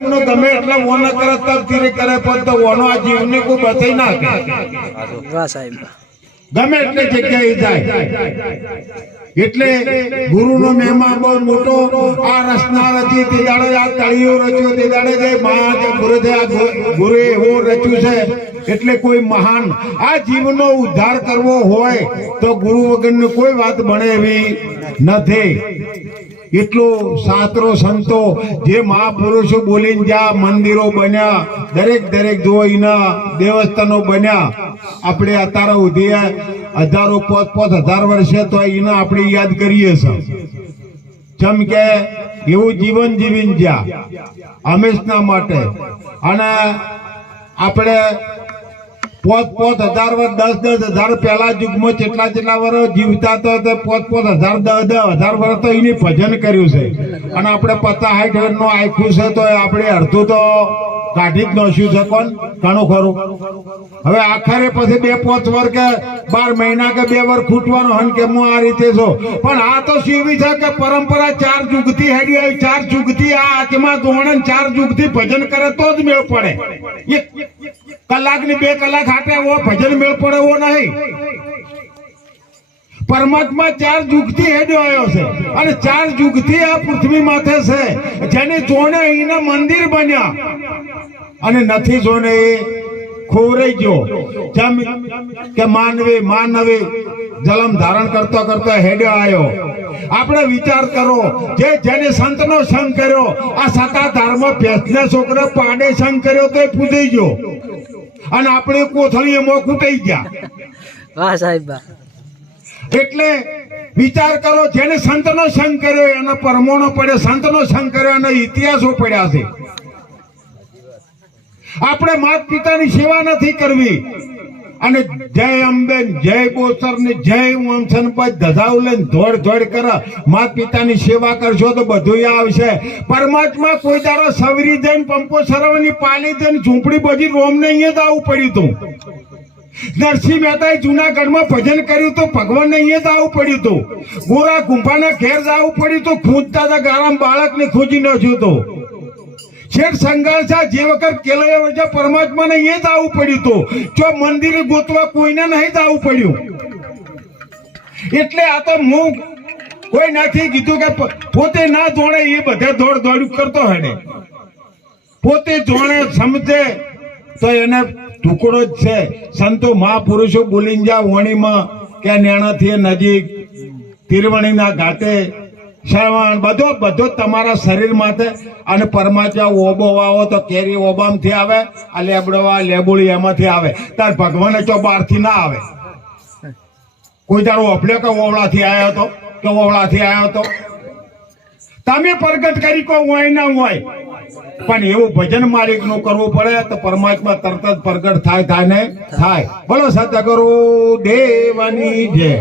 ગમે એટલે વોન કરે તબ કરે પણ તો વોનો આ જીવને કોઈ બચાઈ ના વાહ સાહેબ. ગમે એટલે જગ્યાએ જાય. એટલે ગુરુનો મહેમા બહુ મોટો આ રચના રચી તે દાડે આ તળીઓ રચ્યો તે દાડે જે મહા કે ગુરુ છે આ ગુરુએ એવો રચ્યું છે. એટલે કોઈ મહાન આ જીવનો ઉદ્ધાર કરવો હોય તો ગુરુ વગરની કોઈ વાત બને એવી નથી. એટલો સાતરો સંતો જે મહાપુરુષો બોલીને જ્યાં મંદિરો બન્યા, દરેક દરેક જોઈના દેવસ્થાનો બન્યા, આપણે અત્યારે સુધી હજારો પોત પોત હજાર વર્ષે તો એને આપણે યાદ કરીએ છીએ. જેમ કે એવું જીવન જીવીને જ્યાં, હંમેશના માટે. અને આપણે પોત પોત હજાર વર્ષ દસ દસ હજાર પહેલા યુગમાં જેટલા જેટલા વર્ષ જીવતા તો પોત પોત હજાર, દસ દસ હજાર વર્ષ તો એની ભજન કર્યું છે. અને આપણે પચાસ સાઠ વર્ષનું આખ્યું છે તો આપણે અડધું તો કાઢી જ નોશ્યું છે કોણ? ઘણું ખરું. હવે આખરે પછી બે પાંચ વર કે બાર મહિના કે બે વર ખૂટવાનો હન કે હું આ રીતે છો. પણ આ તો સીવી છે કે પરંપરા ચાર જુગથી હેડી આવી, ચાર જુગથી આ આત્મા ધોરણ ચાર જુગથી ભજન કરે તો જ મેળ પડે. એક કલાકની બે કલાક હાટે એવો ભજન મેળ પડે એવો નહીં. પરમાત્મા ચાર જુગથી હેડ્યો આવ્યો છે અને ચાર જુગથી આ પૃથ્વી માથે છે. જેને જોને અહીંના મંદિર બન્યા. અને નથી જોને એ ખોરાઈ ગયો. જેમ કે માનવી માનવી જલમ ધારણ કરતો કરતો હેડ્યો આવ્યો. આપણે વિચાર કરો, જે જેને સંતનો સંગ કર્યો, આ સતાધારમાં ભેંસના છોકરો પાડે સંગ કર્યો તો પૂજી ગયો. અને આપણે કોથળી એમાં ખૂટાઈ ગયા. વાહ સાહેબ એટલે વિચાર કરો જેને સંતનો સંગ કર્યો એના પરમોણો પડ્યો સંતનો સંગ કર્યો એના ઇતિહાસો પડ્યા છે. આપણે માત પિતાની સેવા નથી કરવી. અને જય અંબેન, જય બોસર ને જય વંશન પર ધધાવ લઈને ધોડ ધોડ કરે. માત પિતાની સેવા કરશો તો બધું આવશે. પરમાત્મા કોઈ દાડો સવરી જઈને પંપો સરવની પાલી જઈને ઝૂંપડી બધી રોમને અહીંયા જ આવવું પડ્યું હતું નરસિંહ મહેતાએ જુનાગઢમાં ભજન કર્યું તો ભગવાનને અહીંયા જ આવવું પડ્યું હતું ગોરા ગુંફાના ઘેર આવું પડ્યું તો. ખૂંજતા હતા ગારામ બાળકને ખૂંજી નાખ્યું હતું શેઠ સંઘર્ષા જે વખત કેલૈયા વચ્ચે પરમાત્માને અહીંયા જ આવવું પડ્યું તો જો મંદિરે ગોતવા કોઈને નહીં જ આવવું પડ્યું. એટલે આ તો હું કોઈ નથી કીધું કે પોતે ના જોડે એ બધે દોડ દોડ્યું કરતો હોય પોતે જોણે સમજે, તો એને ટુકડો જ છે. સંતો મહાપુરુષો બોલીને જા વણીમાં કે નેણાથી નજીક તિરવણીના ઘાટે શ્રવણ, બધો બધો તમારા શરીર માટે. અને પરમાત્મા ઓબો વાવો તો કેરી ઓબામથી આવે, આ લેબડવા લેબુડી એમાંથી આવે. તાર ભગવાને ચો બહારથી ના આવે. કોઈ તારો અફલ્યો કે ઓવળાથી આવ્યો હતો કે ઓવળાથી આવ્યો હતો તમે પ્રગટ કરી કો હોય ના હોય. પણ એવું ભજન માલિકનું કરવું પડે તો પરમાત્મા તરત જ પ્રગટ થાય થાય ને થાય. બોલો સતગુરુ દેવાની જય.